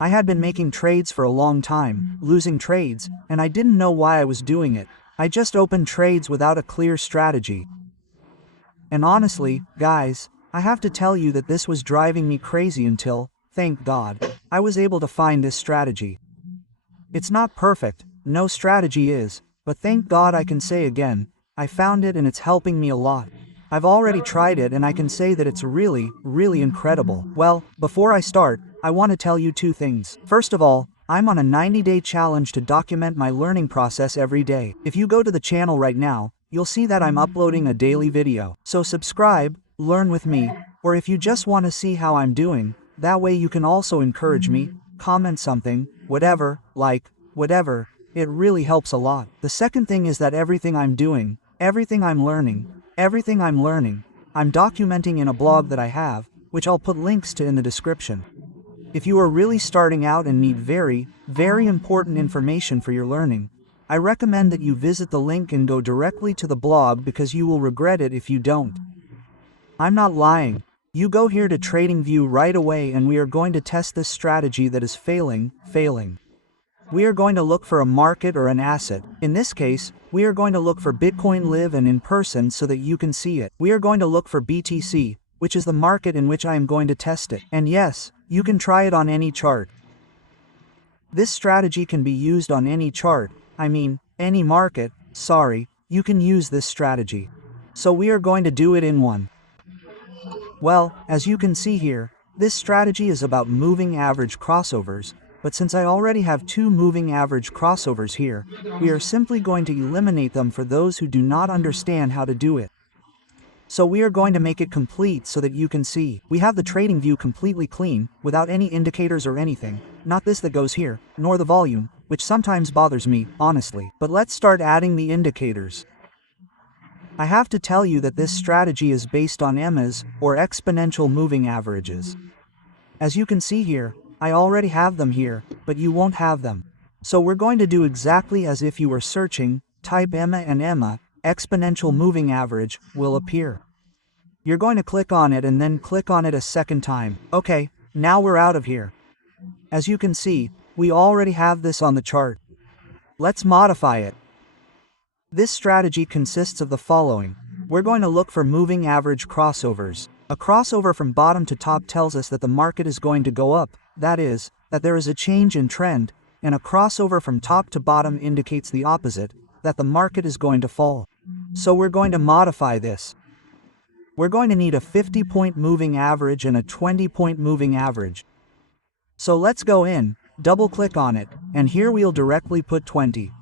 I had been making trades for a long time, losing trades, and I didn't know why I was doing it. I just opened trades without a clear strategy. And honestly, guys, I have to tell you that this was driving me crazy until, thank God, I was able to find this strategy. It's not perfect, no strategy is, but thank God I can say again, I found it and it's helping me a lot. I've already tried it and I can say that it's really, really incredible. Well, before I start, I want to tell you two things. First of all, I'm on a 90-day challenge to document my learning process every day. If you go to the channel right now, you'll see that I'm uploading a daily video. So subscribe, learn with me, or if you just want to see how I'm doing, that way you can also encourage me, comment something, whatever, like, whatever, it really helps a lot. The second thing is that everything I'm doing, everything I'm learning, I'm documenting in a blog that I have, which I'll put links to in the description. If you are really starting out and need very, very important information for your learning, I recommend that you visit the link and go directly to the blog because you will regret it if you don't. I'm not lying. You go here to TradingView right away and we are going to test this strategy that is failing. We are going to look for a market or an asset. In this case, we are going to look for Bitcoin live and in person so that you can see it. We are going to look for BTC, which is the market in which I am going to test it. And yes, you can try it on any chart. This strategy can be used on any chart, I mean, any market, you can use this strategy. So we are going to do it in one. Well, as you can see here, this strategy is about moving average crossovers, but since I already have two moving average crossovers here, we are simply going to eliminate them for those who do not understand how to do it. So we are going to make it complete so that you can see. We have the trading view completely clean, without any indicators or anything, not this that goes here, nor the volume, which sometimes bothers me, honestly. But let's start adding the indicators. I have to tell you that this strategy is based on EMAs, or exponential moving averages. As you can see here, I already have them here, but you won't have them. So we're going to do exactly as if you were searching, type EMA and EMA, exponential moving average, will appear. You're going to click on it and then click on it a second time. Okay, now we're out of here. As you can see, we already have this on the chart. Let's modify it. This strategy consists of the following. We're going to look for moving average crossovers. A crossover from bottom to top tells us that the market is going to go up, that is, that there is a change in trend, and a crossover from top to bottom indicates the opposite, that the market is going to fall. So we're going to modify this. We're going to need a 50-point moving average and a 20-point moving average. So let's go in, double-click on it, and here we'll directly put 20.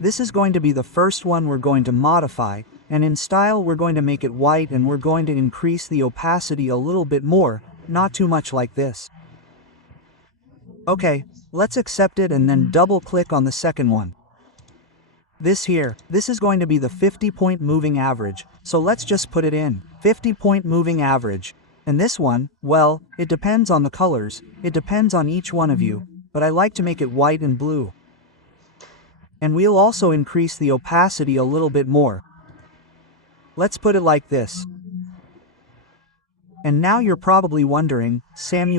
This is going to be the first one we're going to modify, and in style we're going to make it white and we're going to increase the opacity a little bit more, not too much like this. Okay, let's accept it and then double-click on the second one. This is going to be the 50-point moving average, so let's just put it in. 50-point moving average. And this one, well, it depends on the colors, it depends on each one of you, but I like to make it white and blue. And we'll also increase the opacity a little bit more. Let's put it like this. And now you're probably wondering, Sammy,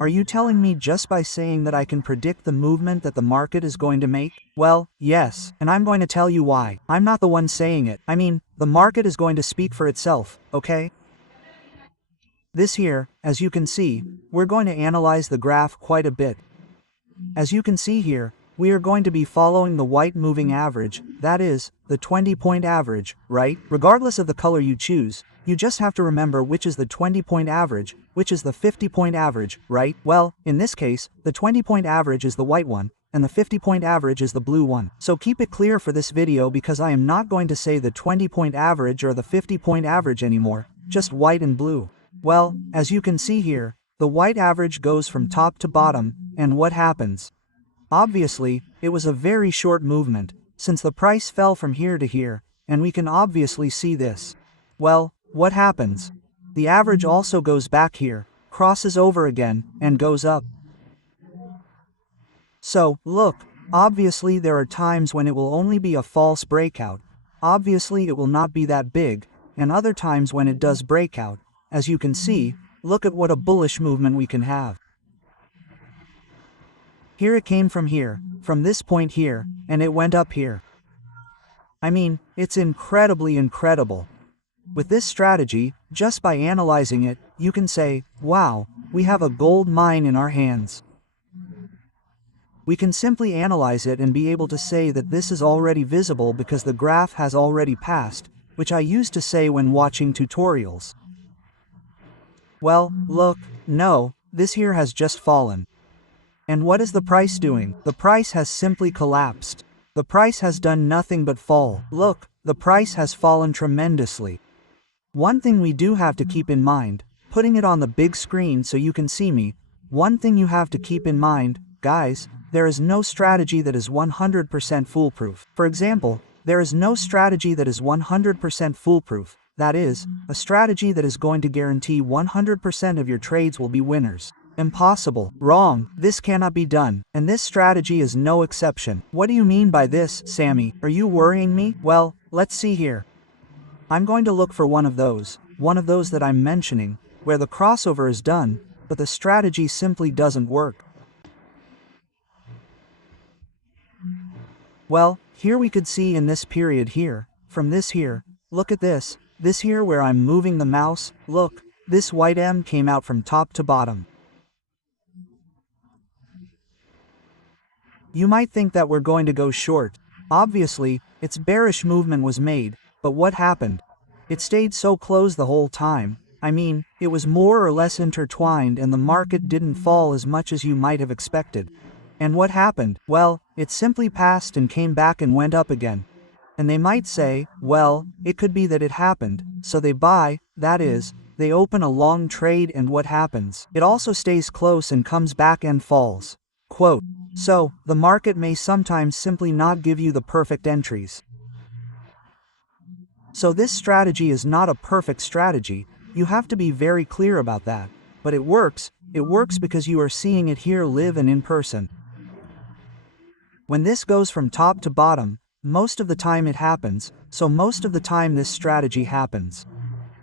are you telling me just by saying that I can predict the movement that the market is going to make? Well, yes, and I'm going to tell you why. I'm not the one saying it. I mean, the market is going to speak for itself, okay? This here, as you can see, we're going to analyze the graph quite a bit. As you can see here, we are going to be following the white moving average, that is, the 20-point average, right? Regardless of the color you choose, you just have to remember which is the 20-point average, which is the 50-point average, right? Well, in this case, the 20-point average is the white one, and the 50-point average is the blue one. So keep it clear for this video because I am not going to say the 20-point average or the 50-point average anymore, just white and blue. Well, as you can see here, the white average goes from top to bottom, and what happens? Obviously, it was a very short movement, since the price fell from here to here, and we can obviously see this. Well, what happens? The average also goes back here, crosses over again, and goes up. So, look, obviously there are times when it will only be a false breakout, obviously it will not be that big, and other times when it does break out. As you can see, look at what a bullish movement we can have. Here it came from here, from this point here, and it went up here. I mean, it's incredibly incredible. With this strategy, just by analyzing it, you can say, wow, we have a gold mine in our hands. We can simply analyze it and be able to say that this is already visible because the graph has already passed, which I used to say when watching tutorials. Well, look, no, this here has just fallen. And what is the price doing? The price has simply collapsed. The price has done nothing but fall. Look, the price has fallen tremendously. One thing we do have to keep in mind, putting it on the big screen so you can see me, one thing you have to keep in mind, guys, there is no strategy that is 100% foolproof. For example, there is no strategy that is 100% foolproof. That is, a strategy that is going to guarantee 100% of your trades will be winners. Impossible. Wrong. This cannot be done. And this strategy is no exception. What do you mean by this, Sammy? Are you worrying me? Well, let's see here. I'm going to look for one of those that I'm mentioning, where the crossover is done, but the strategy simply doesn't work. Well, here we could see in this period here, from this here, look at this here where I'm moving the mouse, look, this white M came out from top to bottom. You might think that we're going to go short. Obviously, its bearish movement was made, but what happened? It stayed so close the whole time. I mean, it was more or less intertwined and the market didn't fall as much as you might have expected. And what happened? Well, it simply passed and came back and went up again. And they might say, well, it could be that it happened, so they buy, that is, they open a long trade and what happens? It also stays close and comes back and falls. Quote. So, the market may sometimes simply not give you the perfect entries. So this strategy is not a perfect strategy, you have to be very clear about that. But it works because you are seeing it here live and in person. When this goes from top to bottom, most of the time it happens, so most of the time this strategy happens.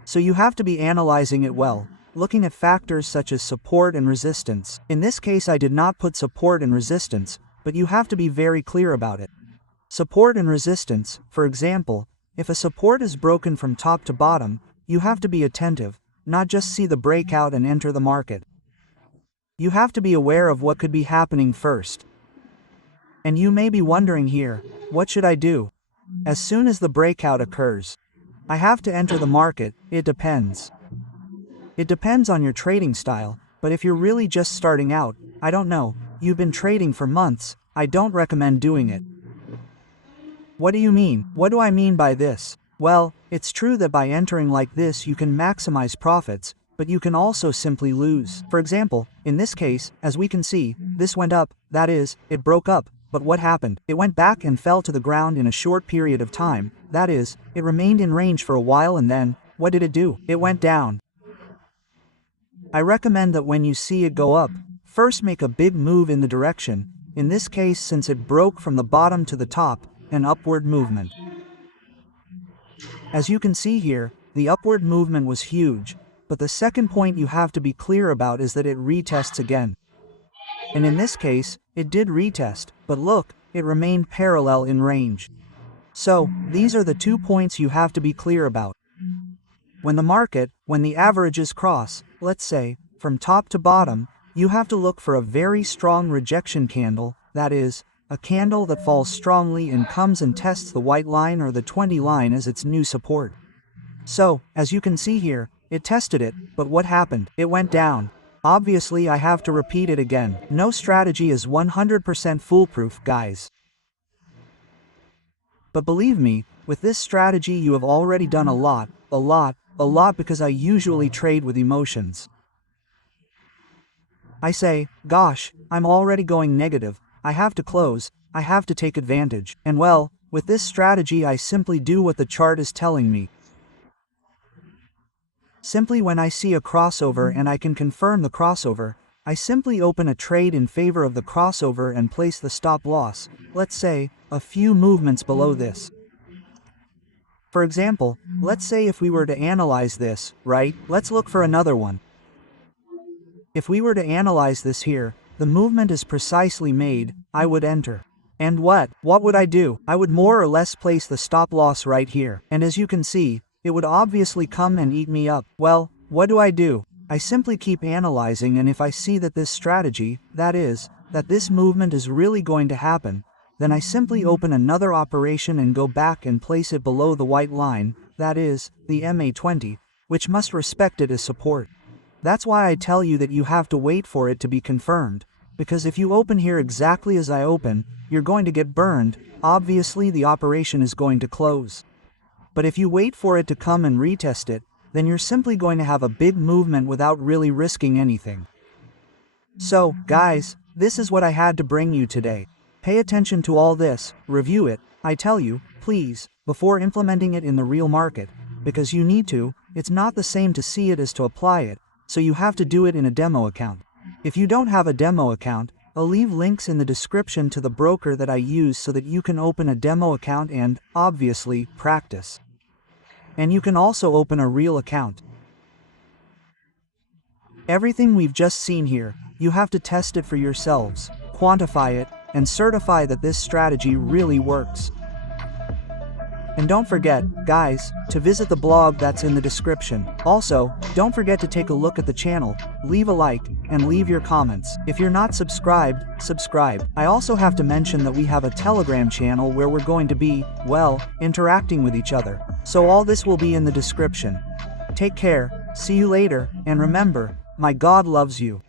So you have to be analyzing it well, looking at factors such as support and resistance. In this case I did not put support and resistance, but you have to be very clear about it. Support and resistance, for example, if a support is broken from top to bottom, you have to be attentive, not just see the breakout and enter the market. You have to be aware of what could be happening first. And you may be wondering here, what should I do? As soon as the breakout occurs, I have to enter the market. It depends. It depends on your trading style, but if you're really just starting out, I don't know, you've been trading for months, I don't recommend doing it. What do you mean? What do I mean by this? Well, it's true that by entering like this you can maximize profits, but you can also simply lose. For example, in this case, as we can see, this went up, that is, it broke up, but what happened? It went back and fell to the ground in a short period of time, that is, it remained in range for a while and then, what did it do? It went down. I recommend that when you see it go up, first make a big move in the direction, in this case since it broke from the bottom to the top, an upward movement. As you can see here, the upward movement was huge, but the second point you have to be clear about is that it retests again. And in this case, it did retest, but look, it remained parallel in range. So, these are the 2 points you have to be clear about. When the averages cross, let's say, from top to bottom, you have to look for a very strong rejection candle, that is, a candle that falls strongly and comes and tests the white line or the 20 line as its new support. So, as you can see here, it tested it, but what happened? It went down. Obviously I have to repeat it again. No strategy is 100% foolproof, guys. But believe me, with this strategy you have already done a lot because I usually trade with emotions. I say, gosh, I'm already going negative, I have to close, I have to take advantage. And well, with this strategy I simply do what the chart is telling me. Simply when I see a crossover and I can confirm the crossover, I simply open a trade in favor of the crossover and place the stop loss, let's say, a few movements below this. For example, let's say if we were to analyze this, right? Let's look for another one. If we were to analyze this here, the movement is precisely made, I would enter. And what would I do? I would more or less place the stop loss right here, and as you can see, it would obviously come and eat me up. Well, what do? I simply keep analyzing, and if I see that this strategy, that is, that this movement is really going to happen, then I simply open another operation and go back and place it below the white line, that is, the MA20, which must respect it as support. That's why I tell you that you have to wait for it to be confirmed, because if you open here exactly as I open, you're going to get burned. Obviously the operation is going to close. But if you wait for it to come and retest it, then you're simply going to have a big movement without really risking anything. So, guys, this is what I had to bring you today. Pay attention to all this, review it, I tell you, please, before implementing it in the real market, because you need to. It's not the same to see it as to apply it, so you have to do it in a demo account. If you don't have a demo account, I'll leave links in the description to the broker that I use so that you can open a demo account and, obviously, practice. And you can also open a real account. Everything we've just seen here, you have to test it for yourselves, quantify it, and certify that this strategy really works. And don't forget, guys, to visit the blog that's in the description. Also, don't forget to take a look at the channel, leave a like, and leave your comments. If you're not subscribed, subscribe. I also have to mention that we have a Telegram channel where we're going to be, well, interacting with each other. So all this will be in the description. Take care, see you later, and remember, my God loves you.